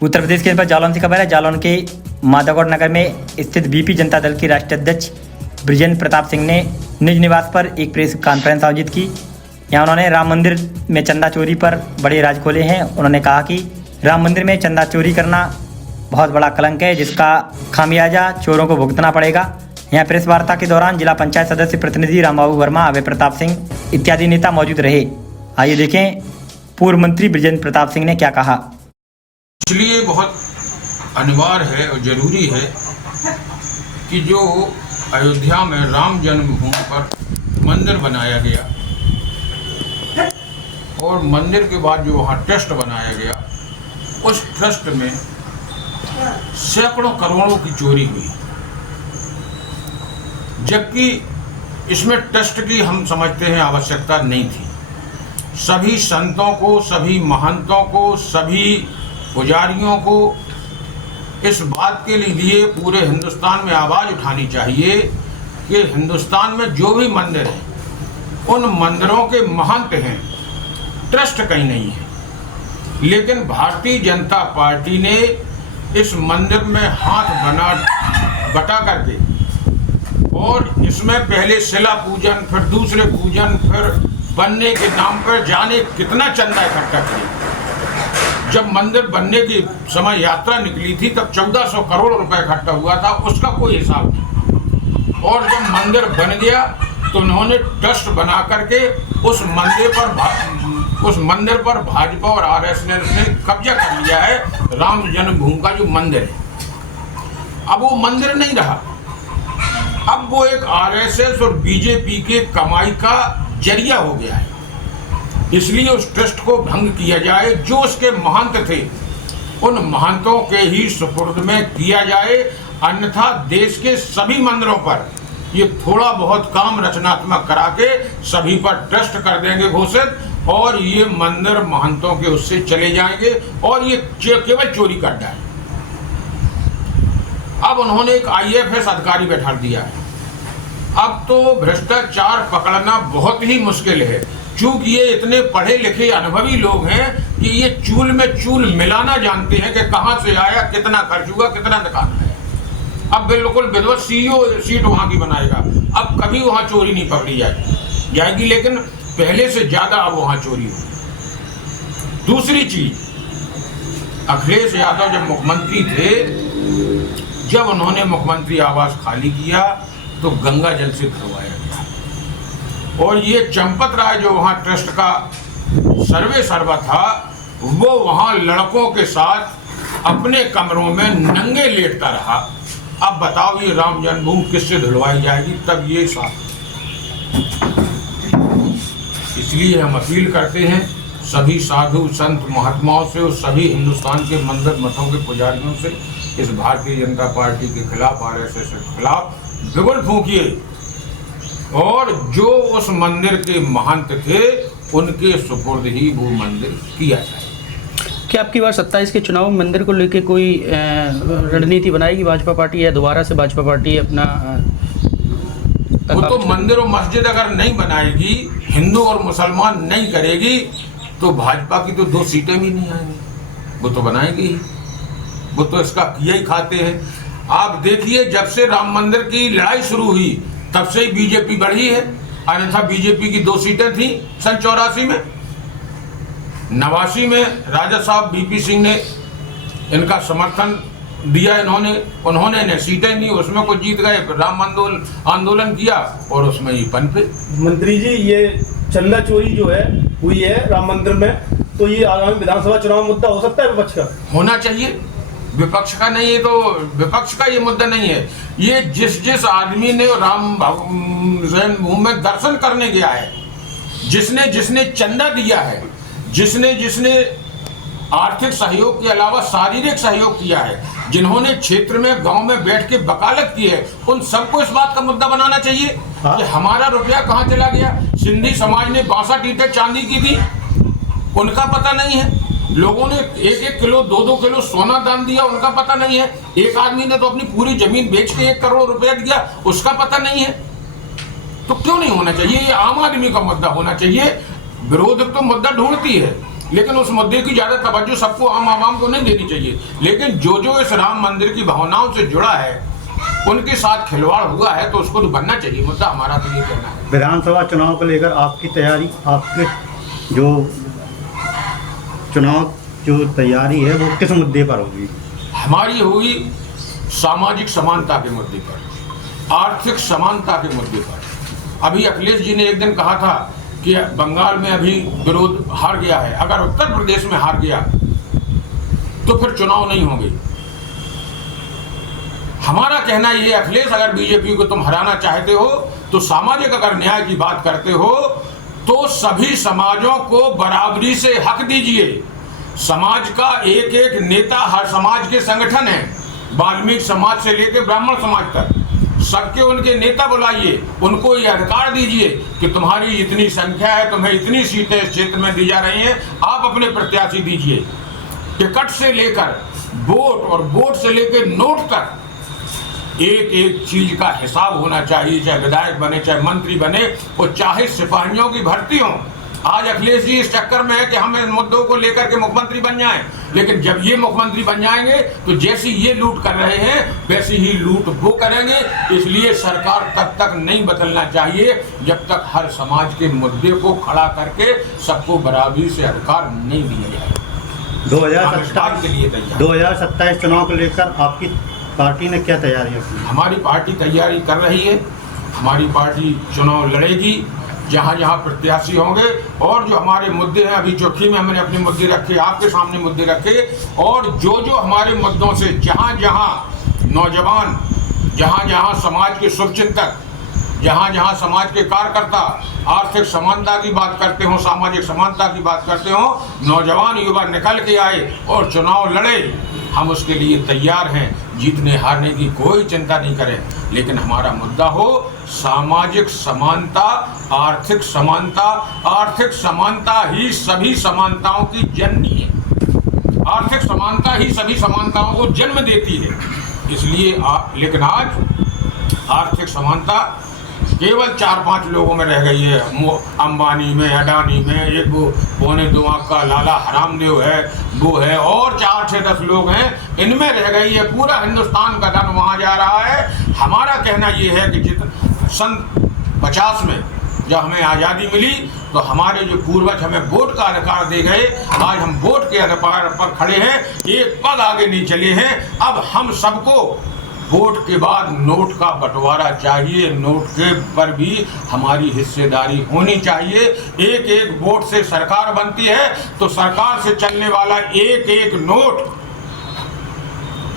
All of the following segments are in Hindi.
उत्तर प्रदेश के जालौन से खबर है। जालौन के माधवगढ़ नगर में स्थित बीपी जनता दल के राष्ट्रीय अध्यक्ष बृजेंद्र प्रताप सिंह ने निज निवास पर एक प्रेस कॉन्फ्रेंस आयोजित की। यहाँ उन्होंने राम मंदिर में चंदा चोरी पर बड़े राज खोले हैं। उन्होंने कहा कि राम मंदिर में चंदा चोरी करना बहुत बड़ा कलंक है, जिसका खामियाजा चोरों को भुगतना पड़ेगा। यहाँ प्रेस वार्ता के दौरान जिला पंचायत सदस्य प्रतिनिधि रामबाबू वर्मा, अभय प्रताप सिंह इत्यादि नेता मौजूद रहे। आइए देखें पूर्व मंत्री बृजेंद्र प्रताप सिंह ने क्या कहा। इसलिए बहुत अनिवार्य है और जरूरी है कि जो अयोध्या में राम जन्मभूमि पर मंदिर बनाया गया और मंदिर के बाद जो वहाँ ट्रस्ट बनाया गया, उस ट्रस्ट में सैकड़ों करोड़ों की चोरी हुई, जबकि इसमें ट्रस्ट की हम समझते हैं आवश्यकता नहीं थी। सभी संतों को, सभी महंतों को, सभी पुजारियों को इस बात के लिए पूरे हिंदुस्तान में आवाज़ उठानी चाहिए कि हिंदुस्तान में जो भी मंदिर हैं उन मंदिरों के महंत हैं, ट्रस्ट कहीं नहीं है। लेकिन भारतीय जनता पार्टी ने इस मंदिर में हाथ बटा करके और इसमें पहले शिला पूजन, फिर दूसरे पूजन, फिर बनने के नाम पर जाने कितना चंदा इकट्ठा किया। जब मंदिर बनने की समय यात्रा निकली थी तब 1400 करोड़ रुपए इकट्ठा हुआ था, उसका कोई हिसाब नहीं। और जब मंदिर बन गया तो उन्होंने ट्रस्ट बना करके उस मंदिर पर भाजपा और आरएसएस ने कब्जा कर लिया है। राम जन्मभूमि का जो मंदिर है, अब वो मंदिर नहीं रहा, अब वो एक आरएसएस और बीजेपी के कमाई का जरिया हो गया है। इसलिए उस ट्रस्ट को भंग किया जाए, जो उसके महंत थे उन महंतों के ही सुपुर्द में किया जाए, अन्यथा देश के सभी मंदिरों पर ये थोड़ा बहुत काम रचनात्मक करा के सभी पर ट्रस्ट कर देंगे घोषित, और ये मंदिर महंतों के उससे चले जाएंगे और ये केवल चोरी कर जाए। अब उन्होंने एक आईएफएस अधिकारी बैठा दिया है। अब तो भ्रष्टाचार पकड़ना बहुत ही मुश्किल है, चूंकि ये इतने पढ़े लिखे अनुभवी लोग हैं कि ये चूल में चूल मिलाना जानते हैं कि कहां से आया, कितना खर्च हुआ, कितना निकालना है। अब बिल्कुल विधिवत सीईओ सीट वहां की बनाएगा। अब कभी वहां चोरी नहीं पकड़ी जाएगी, लेकिन पहले से ज्यादा अब वहां चोरी हुई। दूसरी चीज, अखिलेश यादव जब मुख्यमंत्री थे, जब उन्होंने मुख्यमंत्री आवास खाली किया तो गंगा जल से भरवाया गया, और ये चंपत राय जो वहाँ ट्रस्ट का सर्वे सर्वा था, वो वहाँ लड़कों के साथ अपने कमरों में नंगे लेटता रहा। अब बताओ ये राम जन्मभूमि किससे धुलवाई जाएगी? तब ये साफ। इसलिए हम अपील करते हैं सभी साधु संत महात्माओं से और सभी हिंदुस्तान के मंदिर मठों के पुजारियों से, इस भारतीय जनता पार्टी के खिलाफ, आरएसएस के खिलाफ बिगुल फूंकिए, और जो उस मंदिर के महंत थे उनके सुपुर्द ही वो मंदिर किया जाए। क्या आपकी बार 27 के चुनाव में मंदिर को लेकर कोई रणनीति बनाएगी भाजपा पार्टी, या दोबारा से भाजपा पार्टी अपना वो तो मंदिर और मस्जिद अगर नहीं बनाएगी, हिंदू और मुसलमान नहीं करेगी, तो भाजपा की तो 2 सीटें भी नहीं आएंगी। वो तो बनाएगी ही, वो तो इसका किया ही खाते हैं। आप देखिए, जब से राम मंदिर की लड़ाई शुरू हुई तब से ही बीजेपी बढ़ी है, अन्यथा बीजेपी की 2 सीटें थी सन 84 में। 89 में राजा साहब बीपी सिंह ने इनका समर्थन दिया, उन्होंने ने सीटें दी, उसमें कुछ जीत गए, राम आंदोलन किया और उसमें ये पनपे। मंत्री जी, ये चंदा चोरी जो है हुई है राम मंदिर में, तो ये आगामी विधानसभा चुनाव मुद्दा हो सकता है विपक्ष का? होना चाहिए, विपक्ष का नहीं है तो विपक्ष का ये मुद्दा नहीं है। ये जिस आदमी ने राम जन्मभूमि में दर्शन करने गया है, जिसने चंदा दिया है, जिसने आर्थिक सहयोग के अलावा शारीरिक सहयोग किया है, जिन्होंने क्षेत्र में गांव में बैठ के वकालत की है, उन सबको इस बात का मुद्दा बनाना चाहिए कि हमारा रुपया कहां चला गया। सिंधी समाज ने 62 ईंटें चांदी की थी, उनका पता नहीं है। लोगों ने 1-1 किलो 2-2 किलो सोना दान दिया, उनका पता नहीं है। एक आदमी ने तो अपनी पूरी जमीन बेच के 1 करोड़ रुपया दिया, उसका पता नहीं है। तो क्यों नहीं होना चाहिए? ये आम आदमी का मुद्दा होना चाहिए। विरोध तो मुद्दा ढूंढती है, लेकिन उस मुद्दे की ज्यादा तवज्जो सबको आवाम को नहीं देनी चाहिए। लेकिन जो इस राम मंदिर की भावनाओं से जुड़ा है, उनके साथ खिलवाड़ हुआ है, तो उसको तो बनना चाहिए मुद्दा। हमारा तो ये कहना है। विधानसभा चुनाव को लेकर आपकी तैयारी, आपके जो चुनाव जो तैयारी है वो किस मुद्दे पर होगी? हमारी होगी सामाजिक समानता के मुद्दे पर, आर्थिक समानता के मुद्दे पर। अभी अखिलेश जी ने एक दिन कहा था कि बंगाल में अभी विरोध हार गया है, अगर उत्तर प्रदेश में हार गया तो फिर चुनाव नहीं होंगे। हमारा कहना ये, अखिलेश अगर बीजेपी को तुम हराना चाहते हो तो सामाजिक अगर न्याय की बात करते हो तो सभी समाजों को बराबरी से हक दीजिए। समाज का एक एक नेता हर समाज के संगठन है, वाल्मीकि समाज से लेकर ब्राह्मण समाज तक सबके उनके नेता बुलाइए, उनको ये अधिकार दीजिए कि तुम्हारी इतनी संख्या है, तुम्हें इतनी सीटें इस क्षेत्र में दी जा रही हैं, आप अपने प्रत्याशी दीजिए। टिकट से लेकर वोट और वोट से लेकर नोट तक एक एक चीज का हिसाब होना चाहिए, चाहे विधायक बने, चाहे मंत्री बने, और चाहे सिपाहियों की भर्ती हो। आज अखिलेश जी इस चक्कर में है कि हम इन मुद्दों को लेकर के मुख्यमंत्री बन जाएं, लेकिन जब ये मुख्यमंत्री बन जाएंगे तो जैसी ये लूट कर रहे हैं वैसी ही लूट वो करेंगे। इसलिए सरकार तब तक नहीं बदलना चाहिए जब तक हर समाज के मुद्दे को खड़ा करके सबको बराबरी से अधिकार नहीं दिया जाए। 2027 चुनाव को लेकर आपकी पार्टी ने क्या तैयारियां की? हमारी पार्टी तैयारी कर रही है। हमारी पार्टी चुनाव लड़ेगी जहां जहां प्रत्याशी होंगे, और जो हमारे मुद्दे हैं, अभी चौकी में हमने अपने मुद्दे रखे, आपके सामने मुद्दे रखे, और जो हमारे मुद्दों से जहां जहां नौजवान, जहां जहां समाज के शुभचिंतक, जहां जहां समाज के कार्यकर्ता आर्थिक समानता की बात करते हो, सामाजिक समानता की बात करते हो, नौजवान युवा निकल के आए और चुनाव लड़े, हम उसके लिए तैयार हैं। जीतने हारने की कोई चिंता नहीं करें, लेकिन हमारा मुद्दा हो सामाजिक समानता, आर्थिक समानता। आर्थिक समानता ही सभी समानताओं की जननी है। आर्थिक समानता ही सभी समानताओं को जन्म देती है। इसलिए लेकिन आज आर्थिक समानता केवल 4-5 लोगों में रह गई है। अंबानी में, अडानी में, एक वो पौने दिमाग का लाला हरामदेव है, वो है, और 4-6-10 लोग हैं, इनमें रह गई है। पूरा हिंदुस्तान का धन वहाँ जा रहा है। हमारा कहना ये है कि सन 50 में जब हमें आज़ादी मिली तो हमारे जो पूर्वज हमें वोट का अधिकार दे गए, आज हम वोट के अधिकार पर खड़े हैं, एक पग आगे नहीं चले हैं। अब हम सबको वोट के बाद नोट का बंटवारा चाहिए, नोट के पर भी हमारी हिस्सेदारी होनी चाहिए। एक एक वोट से सरकार बनती है, तो सरकार से चलने वाला एक एक नोट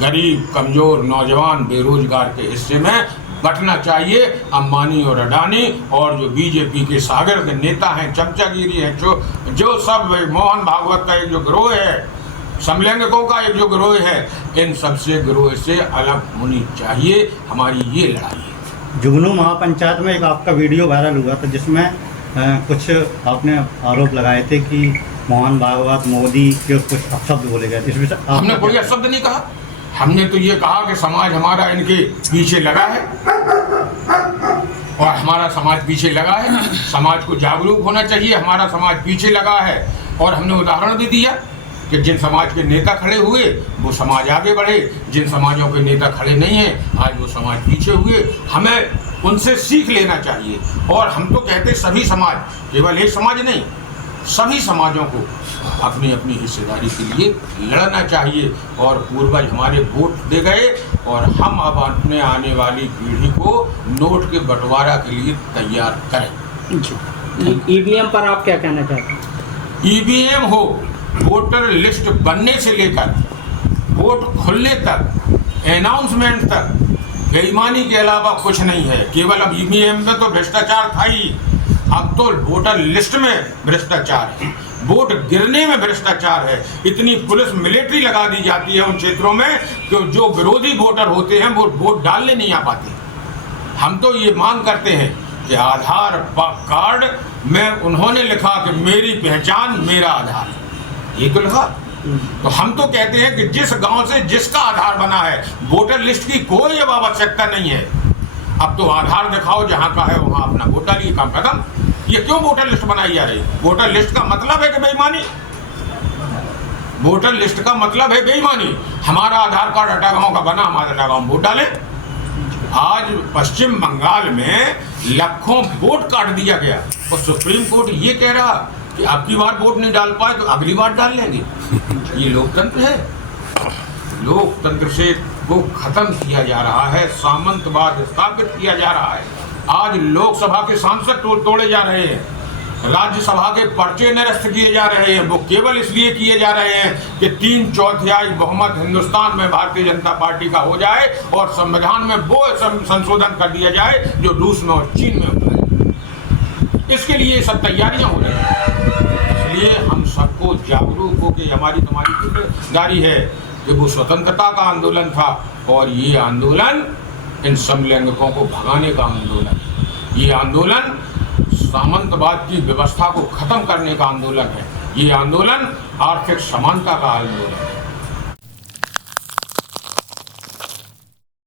गरीब, कमजोर, नौजवान, बेरोजगार के हिस्से में बंटना चाहिए। अंबानी और अडानी और जो बीजेपी के सागर के नेता हैं, चमचागिरी है, जो सब मोहन भागवत का एक जो गिरोह है, समलैंगिकों का एक जो गिरोह है, इन सबसे गिरोह से अलग होनी चाहिए। हमारी ये लड़ाई है। जुगनू महापंचायत में एक आपका वीडियो वायरल हुआ था जिसमें कुछ आपने आरोप लगाए थे कि मोहन भागवत, मोदी के कुछ अपशब्द बोले गए थे। इसमें हमने कोई अपशब्द नहीं कहा। हमने तो ये कहा कि समाज हमारा इनके पीछे लगा है, और हमारा समाज पीछे लगा है। समाज को जागरूक होना चाहिए, हमारा समाज पीछे लगा है। और हमने उदाहरण भी दिया कि जिन समाज के नेता खड़े हुए वो समाज आगे बढ़े, जिन समाजों के नेता खड़े नहीं हैं आज वो समाज पीछे हुए। हमें उनसे सीख लेना चाहिए। और हम तो कहते सभी समाज, केवल एक समाज नहीं, सभी समाजों को अपनी अपनी हिस्सेदारी के लिए लड़ना चाहिए। और पूर्वज हमारे वोट दे गए, और हम अब अपने आने वाली पीढ़ी को नोट के बंटवारा के लिए तैयार करें। ईवीएम पर आप क्या कहना चाहते हैं? ईवीएम हो, वोटर लिस्ट बनने से लेकर वोट खुलने तक, अनाउंसमेंट तक, बेईमानी के अलावा कुछ नहीं है। केवल अब ईवीएम में तो भ्रष्टाचार था ही, अब तो वोटर लिस्ट में भ्रष्टाचार है, वोट गिरने में भ्रष्टाचार है। इतनी पुलिस मिलिट्री लगा दी जाती है उन क्षेत्रों में कि जो विरोधी वोटर होते हैं वो वोट डालने नहीं आ पाते। हम तो ये मांग करते हैं कि आधार कार्ड में उन्होंने लिखा कि मेरी पहचान मेरा आधार, ये तो लिखा। तो हम तो कहते हैं कि जिस गांव से जिसका आधार बना है, वोटर लिस्ट की कोई अब आवश्यकता नहीं है। अब तो आधार दिखाओ, जहां का है वहां अपना वोट डालिए, काम खत्म। ये क्यों वोटर लिस्ट बनाई जा रही है? वोटर लिस्ट का मतलब है कि बेईमानी। वोटर लिस्ट का मतलब है बेईमानी। हमारा आधार कार्ड अटा गांव का बना, हमारा अटा गांव वोट डाले। आज पश्चिम बंगाल में लाखों वोट काट दिया गया और सुप्रीम कोर्ट ये कह रहा कि आपकी बार वोट नहीं डाल पाए तो अगली बार डाल लेंगे। ये लोकतंत्र है। लोकतंत्र से को खत्म किया जा रहा है, सामंतवाद स्थापित किया जा रहा है। आज लोकसभा के सांसद तोड़े जा रहे हैं, राज्यसभा के पर्चे निरस्त किए जा रहे हैं। वो केवल इसलिए किए जा रहे हैं कि 3/4 बहुमत हिंदुस्तान में भारतीय जनता पार्टी का हो जाए और संविधान में वो संशोधन कर दिया जाए जो रूस में और चीन में हुआ है। इसके लिए सब तैयारियां हो रही हैं। इसलिए हम सबको जागरूक हो के हमारी तुम्हारी जिम्मेदारी है कि वो स्वतंत्रता का आंदोलन था और ये आंदोलन इन समलैंगिकों को भगाने का आंदोलन, ये आंदोलन सामंतवाद की व्यवस्था को खत्म करने का आंदोलन है, ये आंदोलन आर्थिक समानता का आंदोलन है।